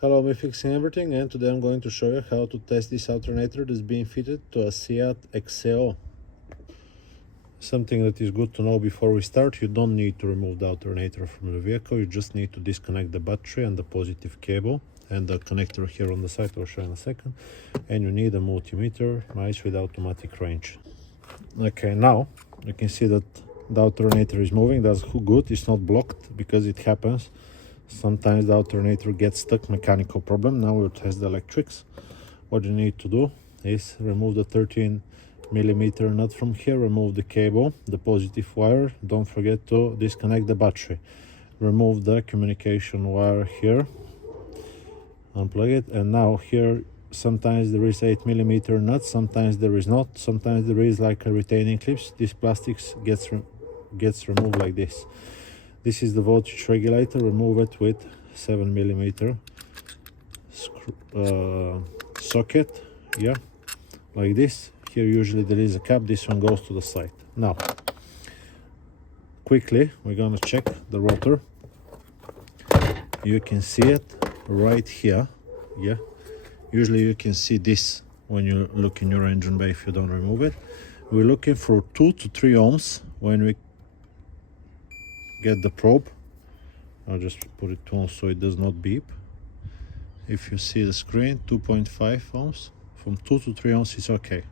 Hello, I'm fixing everything, and today I'm going to show you how to test this alternator that's being fitted to a Seat Exeo. Something that is good to know before we start: you don't need to remove the alternator from the vehicle, you just need to disconnect the battery and the positive cable and the connector here on the side. I'll show you in a second. And you need a multimeter, mice with automatic range. Okay, now you can see that the alternator is moving. That's good, it's not blocked, because it happens. Sometimes the alternator gets stuck, mechanical problem. Now we'll test the electrics. What you need to do is remove the 13mm nut from here, remove the cable, the positive wire. Don't forget to disconnect the battery. Remove the communication wire here, unplug it, and now here sometimes there is 8mm nut, sometimes there is not, sometimes there is like a retaining clips. This plastics gets removed like this. This is the voltage regulator. Remove it with 7mm socket, yeah, like this. Here usually there is a cap, this one goes to the side. Now quickly we're gonna check the rotor. You can see it right here, yeah. Usually you can see this when you look in your engine bay if you don't remove it. We're looking for 2 to 3 ohms when we get the probe. I'll just put it on so it does not beep. If you see the screen, 2.5 ohms. From 2 to 3 ohms is okay.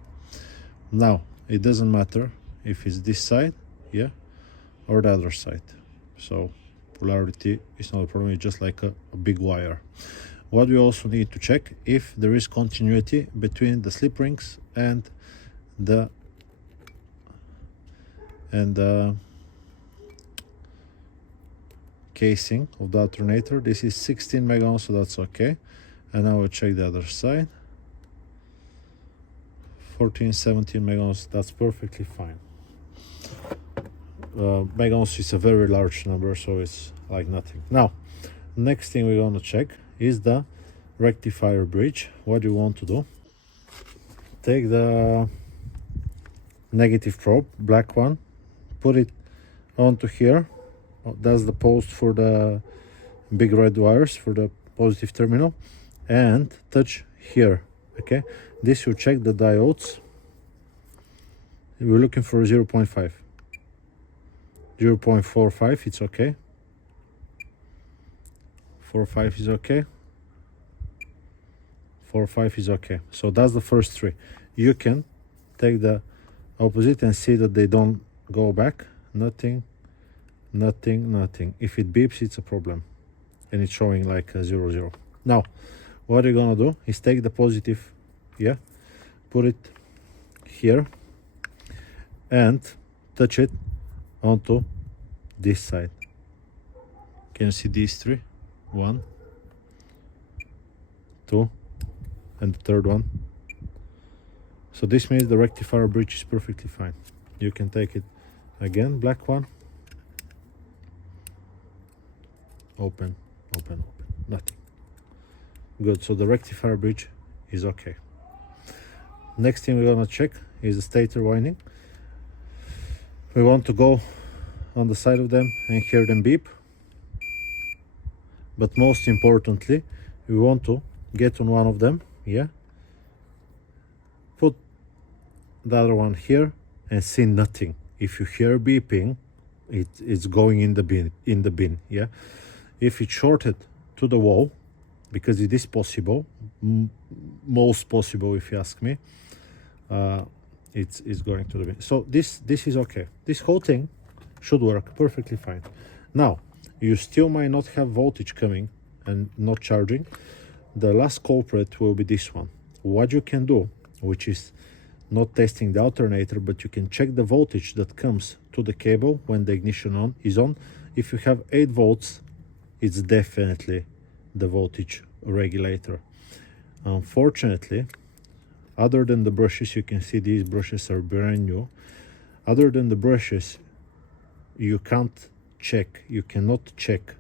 Now it doesn't matter if it's this side, yeah, or the other side. So polarity is not a problem, it's just like a big wire. What we also need to check if there is continuity between the slip rings and the casing of the alternator. This is 16 mega ohms, so that's okay. And now we'll check the other side. 14, 17 mega ohms, that's perfectly fine. Mega ohms is a very large number, so it's like nothing. Now, next thing we're gonna check is the rectifier bridge. What you want to do: take the negative probe, black one, put it onto here. That's the post for the big red wires for the positive terminal, and touch here. Okay, this will check the diodes. We're looking for 0.5, 0.45, it's okay. 4.5 is okay. 4.5 is okay. So that's the first 3. You can take the opposite and see that they don't go back. Nothing, nothing, nothing. If it beeps, it's a problem, and it's showing like a 0, 0. Now what you're gonna do is take the positive, yeah, put it here and touch it onto this side. Can you see these 3? 1, 2, and the third one. So this means the rectifier bridge is perfectly fine. You can take it again, black one, open, open, open, nothing. Good, so the rectifier bridge is okay. Next thing we're gonna check is the stator winding. We want to go on the side of them and hear them beep. But most importantly, we want to get on one of them, yeah, put the other one here and see nothing. If you hear beeping, it's going in the bin, yeah. If it's shorted to the wall, because it is possible, most possible if you ask me, it's going to the bin. So this is okay. This whole thing should work perfectly fine. Now you still might not have voltage coming and not charging. The last culprit will be this one. What you can do, which is not testing the alternator, but you can check the voltage that comes to the cable when the ignition is on. If you have 8 volts, it's definitely the voltage regulator. Unfortunately, other than the brushes, you can see these brushes are brand new. Other than the brushes, you can't check, you cannot check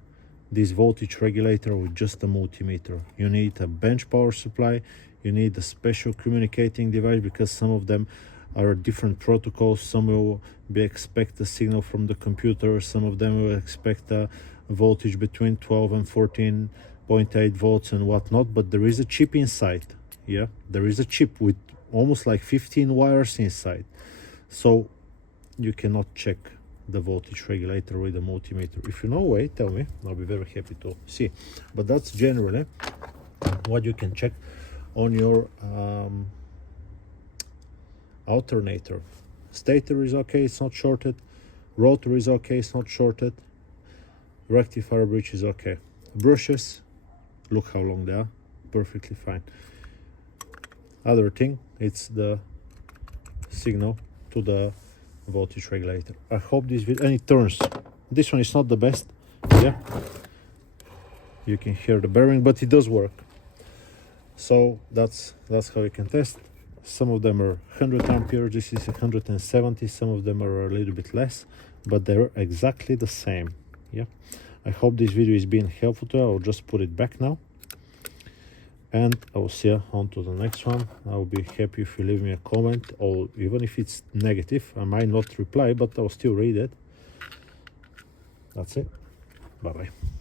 this voltage regulator with just a multimeter. You need a bench power supply, you need a special communicating device, because some of them are different protocols. Some will expect a signal from the computer, some of them will expect a voltage between 12 and 14.8 volts and whatnot, but there is a chip inside. Yeah, there is a chip with almost like 15 wires inside, so you cannot check the voltage regulator with a multimeter. If you know a way, tell me, I'll be very happy to see. But that's generally what you can check on your alternator. Stator is okay, it's not shorted. Rotor is okay, it's not shorted. Rectifier bridge is okay. Brushes, look how long they are, perfectly fine. Other thing, it's the signal to the voltage regulator. I hope this video, and it turns. This one is not the best. Yeah, you can hear the bearing, but it does work. So that's how you can test. Some of them are 100 amperes, this is 170, some of them are a little bit less, but they're exactly the same. Yeah, I hope this video is being helpful to you. I'll just put it back now, and I will see you on to the next one. I'll be happy if you leave me a comment, or even if it's negative, I might not reply, but I'll still read it. That's it. Bye bye.